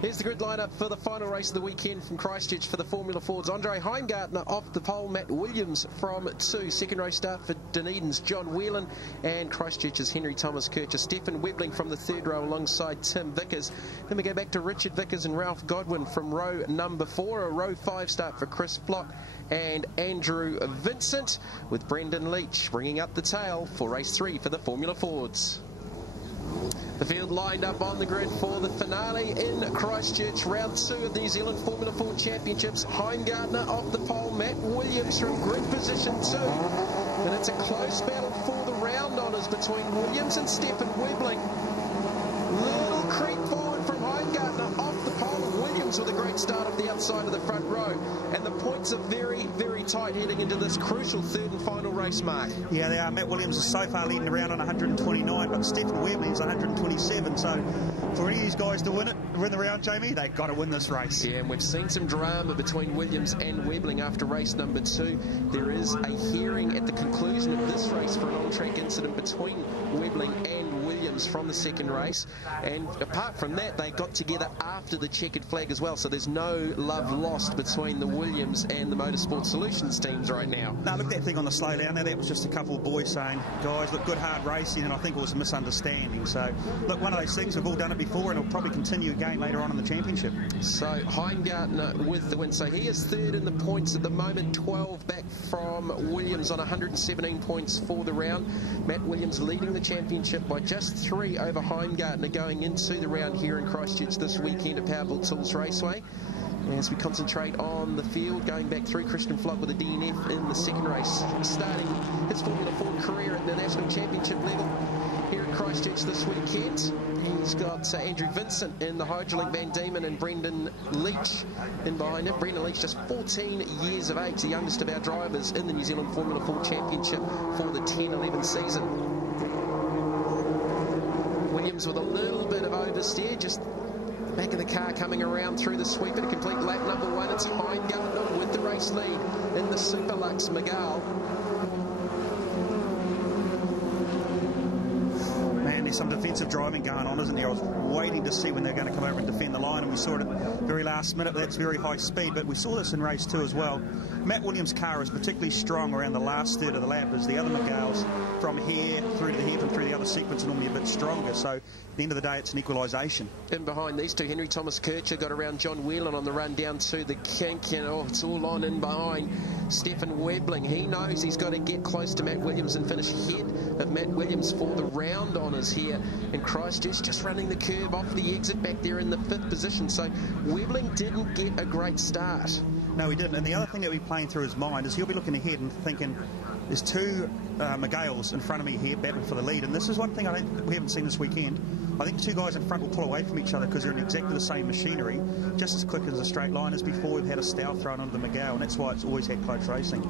Here's the grid lineup for the final race of the weekend from Christchurch for the Formula Fords. Andre Heimgartner off the pole, Matt Williams from 2. Second race start for Dunedin's John Whelan and Christchurch's Henry Thomas Kircher. Stephen Webbling from the third row alongside Tim Vickers. Then we go back to Richard Vickers and Ralph Godwin from row number 4. A row 5 start for Chris Flock and Andrew Vincent, with Brendan Leach bringing up the tail for race 3 for the Formula Fords. The field lined up on the grid for the finale in Christchurch, round 2 of the New Zealand Formula Ford Championships. Heimgartner off the pole, Matt Williams from grid position 2. And it's a close battle for the round honours between Williams and Stephen Webbling. Little creep forward from Heimgartner off the pole. Williams with a great start off the outside of the front row. And the points are very, very tight heading into this crucial third and final race, Mark. Yeah, they are. Matt Williams is so far leading around on 129, but Stephen Webling's 127. So for any of these guys to win the round, Jamie, they've got to win this race. Yeah, and we've seen some drama between Williams and Webbling after race number 2. There is a hearing at the conclusion of this race for an on-track incident between Webbling and Williams from the second race. And apart from that, they got together after the checkered flag as well. So there's no love lost between the Williams and the Motorsport Solutions teams right now. Now, look, that thing on the slow down there, that was just a couple of boys saying, guys, look, good hard racing, and I think it was a misunderstanding. So, look, one of those things, we've all done it before, and it'll probably continue again later on in the championship. So, Heimgartner with the win. So, he is third in the points at the moment, 12 back from Williams on 117 points for the round. Matt Williams leading the championship by just 3 over Heimgartner going into the round here in Christchurch this weekend at Powerbuilt Tools Raceway. As we concentrate on the field, going back through Christian Flock with a DNF in the second race, starting his Formula Ford career at the National Championship level here at Christchurch this weekend. He's got Andrew Vincent in the Hydrolink Van Diemen and Brendan Leach in behind him. Brendan Leach just 14 years of age, the youngest of our drivers in the New Zealand Formula Ford Championship for the 10-11 season. Williams with a little bit of oversteer, just back of the car coming around through the sweeper to complete lap number 1. It's Heimgartner with the race lead in the Superlux Miguel. Man, there's some defensive driving going on, isn't there? I was waiting to see when they're going to come over and defend the line, and we saw it at the very last minute. That's very high speed, but we saw this in race 2 as well. Matt Williams' car is particularly strong around the last third of the lap, as the other Miguels from here through to the head and through the other sequence are normally a bit stronger. So at the end of the day, it's an equalisation. In behind these two, Henry Thomas Kircher got around John Whelan on the run down to the kink, and it's all on in behind Stephen Webbling. He knows he's got to get close to Matt Williams and finish ahead of Matt Williams for the round honours here in Christchurch, just running the curve off the exit back there in the 5th position. So Webbling didn't get a great start. No, he didn't. And the other thing that will be playing through his mind is he'll be looking ahead and thinking, there's 2 Miguels in front of me here battling for the lead. And this is one thing we haven't seen this weekend. I think 2 guys in front will pull away from each other because they're in exactly the same machinery, just as quick as a straight line as before. We've had a style thrown onto the Miguel, and that's why it's always had close racing.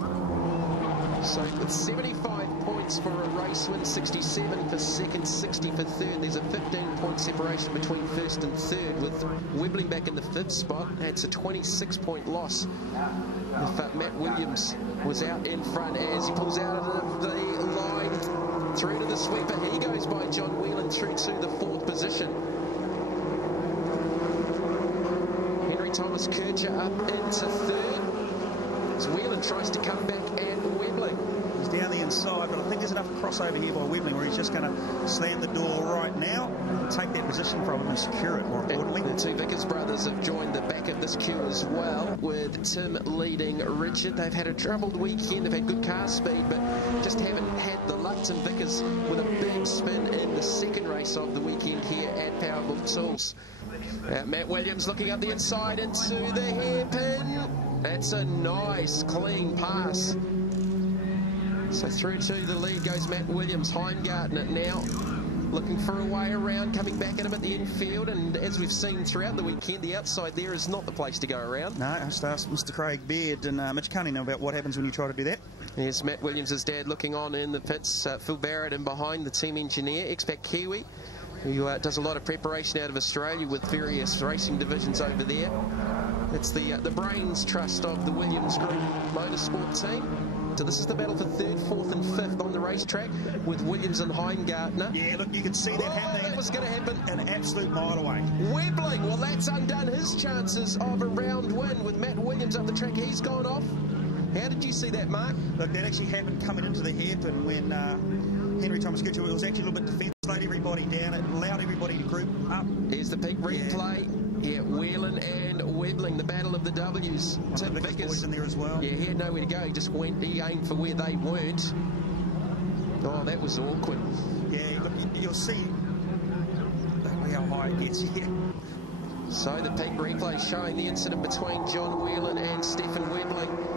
So with 75 points for a race win, 67 for second, 60 for third, there's a 15-point separation between first and third, with Webbling back in the 5th spot. It's a 26-point loss. If Matt Williams was out in front as he pulls out of the line through to the sweeper. He goes by John Whelan through to the 4th position. Henry Thomas Kircher up into 3rd. As Whelan tries to come back, and Webbling. He's down the inside, but I think there's enough crossover here by Webbling where he's just going to slam the door right now and take that position from him and secure it, more importantly. The 2 Vickers brothers have joined the back of this queue as well, with Tim leading Richard. They've had a troubled weekend. They've had good car speed, but just haven't had the luck. Tim Vickers with a big spin in the second race of the weekend here at Powerbuilt Tools. Matt Williams looking up the inside into the hairpin. That's a nice, clean pass. So through to the lead goes Matt Williams. Heimgartner now looking for a way around, coming back at him at the infield. And as we've seen throughout the weekend, the outside there is not the place to go around. No, I just asked Mr. Craig Beard and Mitch Cunningham about what happens when you try to do that. Yes, Matt Williams' dad looking on in the pits. Phil Barrett in behind, the team engineer, expat Kiwi, who does a lot of preparation out of Australia with various racing divisions over there. It's the brains trust of the Williams Group Motorsport team. centre. This is the battle for 3rd, 4th and 5th on the racetrack with Williams and Heimgartner. Yeah, look, you can see that happening. That was going to happen. An absolute mile away. Webbling, well, that's undone his chances of a round win with Matt Williams up the track. He's gone off. How did you see that, Mark? Look, that actually happened coming into the hairpin when Henry Thomas Kutcher, it was actually a little bit defensive, slowed everybody down, it allowed everybody to group up. Here's the peak replay. Yeah, Whelan and Webbling, the battle of the W's. Tim Vickers in there as well. Yeah, he had nowhere to go. He just went, he aimed for where they weren't. Oh, that was awkward. Yeah, look, you'll see how high it gets here. So the peak replay showing the incident between John Whelan and Stephen Webbling.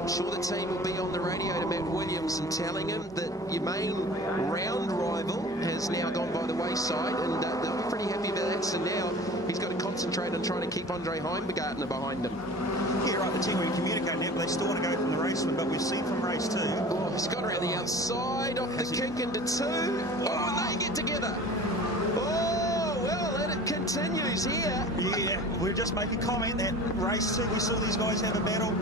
I'm sure the team will be on the radio to Matt Williams and telling him that your main round rival has now gone by the wayside, and they'll be pretty happy about that. So now he's got to concentrate on trying to keep Andre Heimgartner behind him. Yeah, right, the team will communicate now, but they still want to go from the race one, but we've seen from race 2. Oh, he's got around the outside, off the kick into 2. Oh, they get together. Oh, well, and it continues here. Yeah, we're just making comment that race 2, we saw these guys have a battle.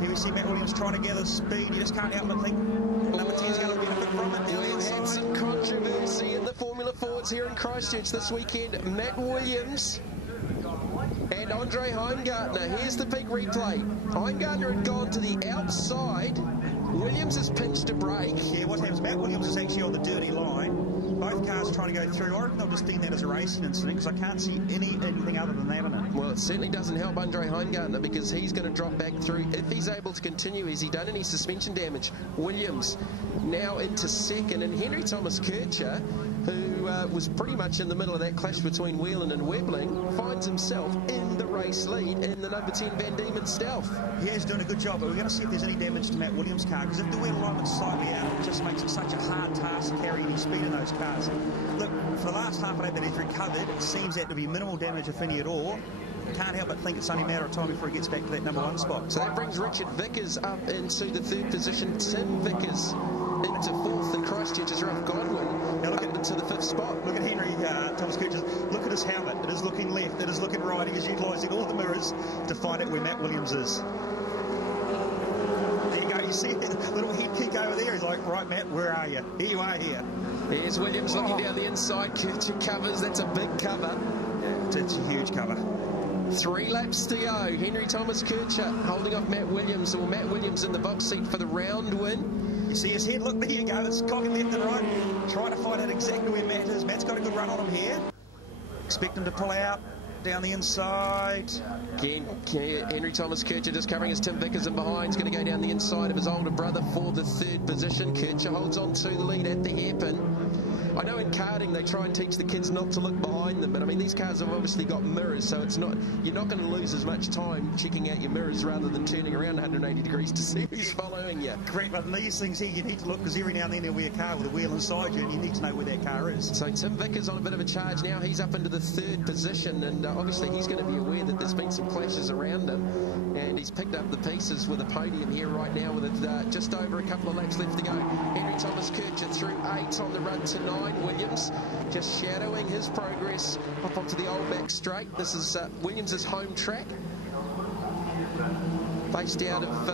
Here we see Matt Williams trying to gather speed. You just can't help but think number 10's going to benefit from it. We've had some controversy in the Formula Fords here in Christchurch this weekend. Matt Williams and Andre Heimgartner. Here's the peak replay. Heimgartner had gone to the outside. Williams has pinched a brake. Yeah, what happens, Matt Williams is actually on the dirty line. Both cars trying to go through. I reckon they'll just deem that as a racing incident because I can't see anything other than that in it. Well, it certainly doesn't help Andre Heimgartner because he's going to drop back through. If he's able to continue, has he done any suspension damage? Williams now into 2nd, and Henry Thomas Kutcher, who was pretty much in the middle of that clash between Whelan and Webbling, finds himself in the race lead in the number 10 Van Diemen Stealth. Yeah, he's doing a good job, but we're going to see if there's any damage to Matt Williams' car, because if the wheel alignment's slightly out, it just makes it such a hard task to carry any speed in those cars. Look, for the last half of that he's recovered, it seems that to be minimal damage, if any at all. Can't help but think it's only a matter of time before he gets back to that number 1 spot. So that brings Richard Vickers up into the 3rd position, Tim Vickers into 4th, and Christchurch's Ralph Godwin now up into the 5th spot. Look at Henry Thomas Kutcher. Look at his helmet. It is looking left. It is looking right. He is utilising all the mirrors to find out where Matt Williams is. There you go. You see that little head kick over there? He's like, right, Matt, where are you? Here you are here. Here's Williams looking down the inside. Kutcher covers. That's a big cover. Yeah, it's a huge cover. 3 laps to go. Henry Thomas Kutcher holding off Matt Williams, or Matt Williams in the box seat for the round win. You see his head? Look, there you go. It's cocking left and right. Trying to find out exactly where Matt is. Matt's got a good run on him here. Expect him to pull out down the inside. Again, Henry Thomas Kutcher just covering as Tim Vickers in behind. He's going to go down the inside of his older brother for the 3rd position. Kutcher holds on to the lead at the hairpin. I know in karting they try and teach the kids not to look behind them, but I mean these cars have obviously got mirrors, so it's not, you're not going to lose as much time checking out your mirrors rather than turning around 180 degrees to see who's following you. Correct, but in these things here you need to look, because every now and then there'll be a car with a wheel inside you and you need to know where that car is. So Tim Vickers on a bit of a charge now. He's up into the 3rd position, and obviously he's going to be aware that there's been some clashes around him, and he's picked up the pieces with a podium here right now with it, just over a couple of laps left to go. Henry Thomas Kutcher through 8 on the run to 9. Williams just shadowing his progress up onto the old back straight. This is Williams' home track, based out of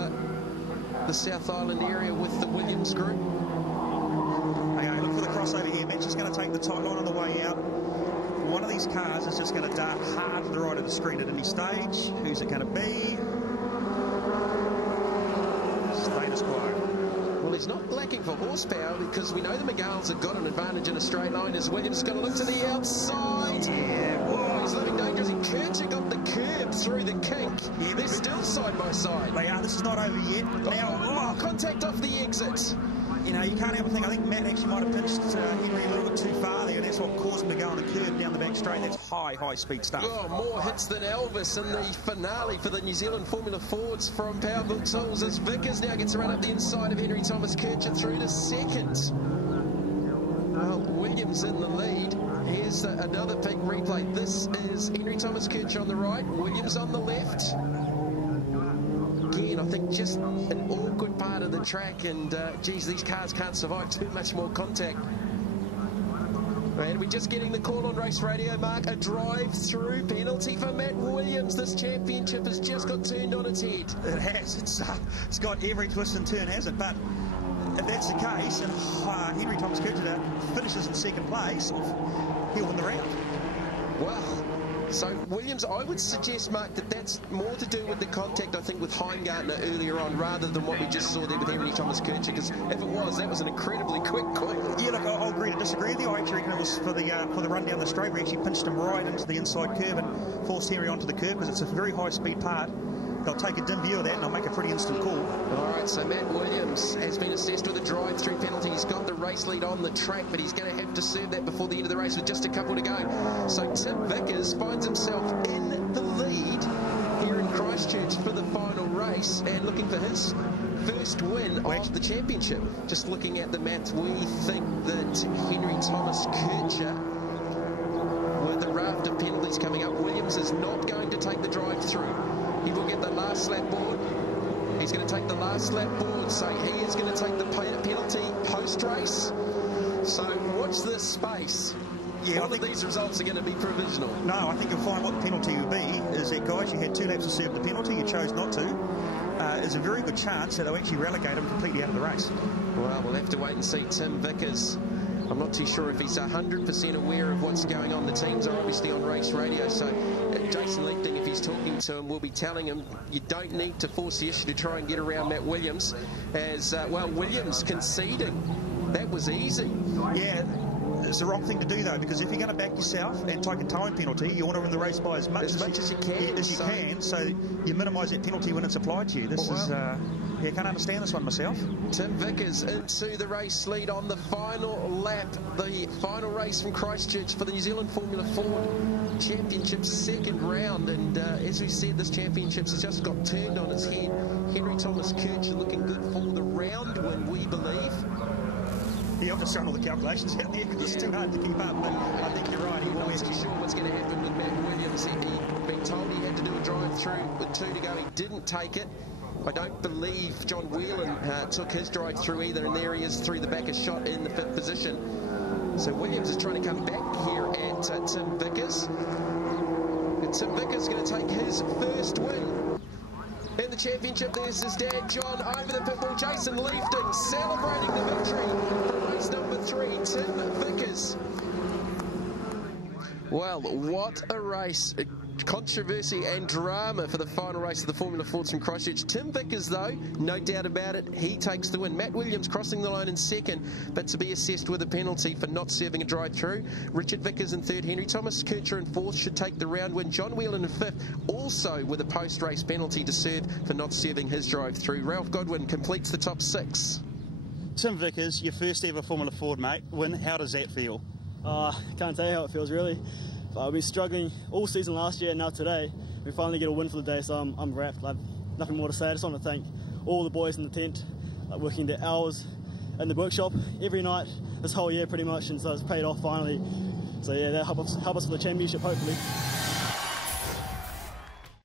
the South Island area with the Williams group. Okay, look for the crossover here. Matt's just going to take the tight line on the way out. One of these cars is just going to dart hard to the right of the screen at any stage. Who's it going to be? Status quo. Well, he's not lacking for horsepower, because we know the McGarls have got an advantage in a straight line as Williams is going to look to the outside. Yeah, whoa, he's looking dangerous. He Kutcher got the curb through the kink. Yeah, they're still side by side. They are. This is not over yet. Now, contact off the exit. You know, you can't help but think, I think Matt actually might have pinched Henry a little bit too far there, and that's what caused him to go on the curb down the back straight. That's high speed stuff. Oh, more hits than Elvis in the finale for the New Zealand Formula Fords from Powerbuilt Tools, as Vickers now gets a run up the inside of Henry Thomas Kutcher through to 2nd. Well, Williams in the lead. Here's another peak replay. This is Henry Thomas Kutcher on the right, Williams on the left. Again, I think just an awkward part of the track, and geez, these cars can't survive too much more contact. And we're just getting the call on Race Radio, Mark. A drive-through penalty for Matt Williams. This championship has just got turned on its head. It has. It's got every twist and turn, has it? But if that's the case, and Henry Thomas Kircher finishes in second place, he'll win the round. Well, so Williams, I would suggest, Mark, that that's more to do with the contact, I think, with Heimgartner earlier on, rather than what we just saw there with Henry Thomas Kircher, because if it was, that was an incredibly quick call. Yeah, look, I'll agree to disagree with you. I actually reckon it was for the run down the straight. We actually pinched him right into the inside curve and forced Henry onto the curve, because it's a very high-speed part. They'll take a dim view of that and they'll make a pretty instant call. All right, so Matt Williams has been assessed with a drive-through penalty. He's got the race lead on the track, but he's going to have to serve that before the end of the race with just a couple to go. So Tim Vickers finds himself in the lead here in Christchurch for the final race and looking for his first win of the championship. Just looking at the maths, we think that Henry Thomas Kircher, with the raft of penalties coming up, Williams is not going to take the drive-through. He will get the last lap board. He's going to take the last lap board, so he is going to take the penalty post-race. So watch this space. Yeah, I think these results are going to be provisional. No, I think you'll find what the penalty will be is that, guys, you had 2 laps to serve the penalty, you chose not to. There's a very good chance that they'll actually relegate him completely out of the race. Well, we'll have to wait and see. Tim Vickers, I'm not too sure if he's 100% aware of what's going on. The teams are obviously on Race Radio, so Jason Lichting, if he's talking to him, will be telling him you don't need to force the issue to try and get around Matt Williams, as, well, Williams conceding. That was easy. Yeah. It's the wrong thing to do, though, because if you're going to back yourself and take a time penalty, you want to win the race by as much as you can, so you minimise that penalty when it's applied to you. This is, yeah, I can't understand this one myself. Tim Vickers into the race lead on the final lap, the final race from Christchurch for the New Zealand Formula Ford Championship's second round, and as we said, this championship has just got turned on its head. Henry Thomas Kircher looking good for the round win, we believe. Yeah, I've just thrown all the calculations out there because it's too hard to keep up, but I think you're right. I'm not too sure what's going to happen with Matt Williams. He'd been told he had to do a drive-through with 2 to go. He didn't take it. I don't believe John Whelan took his drive-through either, and there he is through the back, a shot in the 5th position. So Williams is trying to come back here at Tim Vickers. And Tim Vickers is going to take his first win in the championship. There's his dad, John, over the pit wall. Jason Lichting celebrating the victory for race number 3, Tim Vickers. Well, what a race. Controversy and drama for the final race of the Formula Fords from Christchurch. Tim Vickers, though, no doubt about it, he takes the win. Matt Williams crossing the line in 2nd, but to be assessed with a penalty for not serving a drive-through. Richard Vickers in 3rd, Henry Thomas Kircher in 4th should take the round win. John Whelan in 5th, also with a post-race penalty to serve for not serving his drive-through. Ralph Godwin completes the top 6. Tim Vickers, your first ever Formula Ford, mate, win. How does that feel? Can't tell you how it feels, really. I've been struggling all season last year, and now today we finally get a win for the day, so I'm wrapped. I have nothing more to say. I just want to thank all the boys in the tent, working their hours in the workshop every night this whole year pretty much, and so it's paid off finally. So yeah, that'll help us for the championship, hopefully.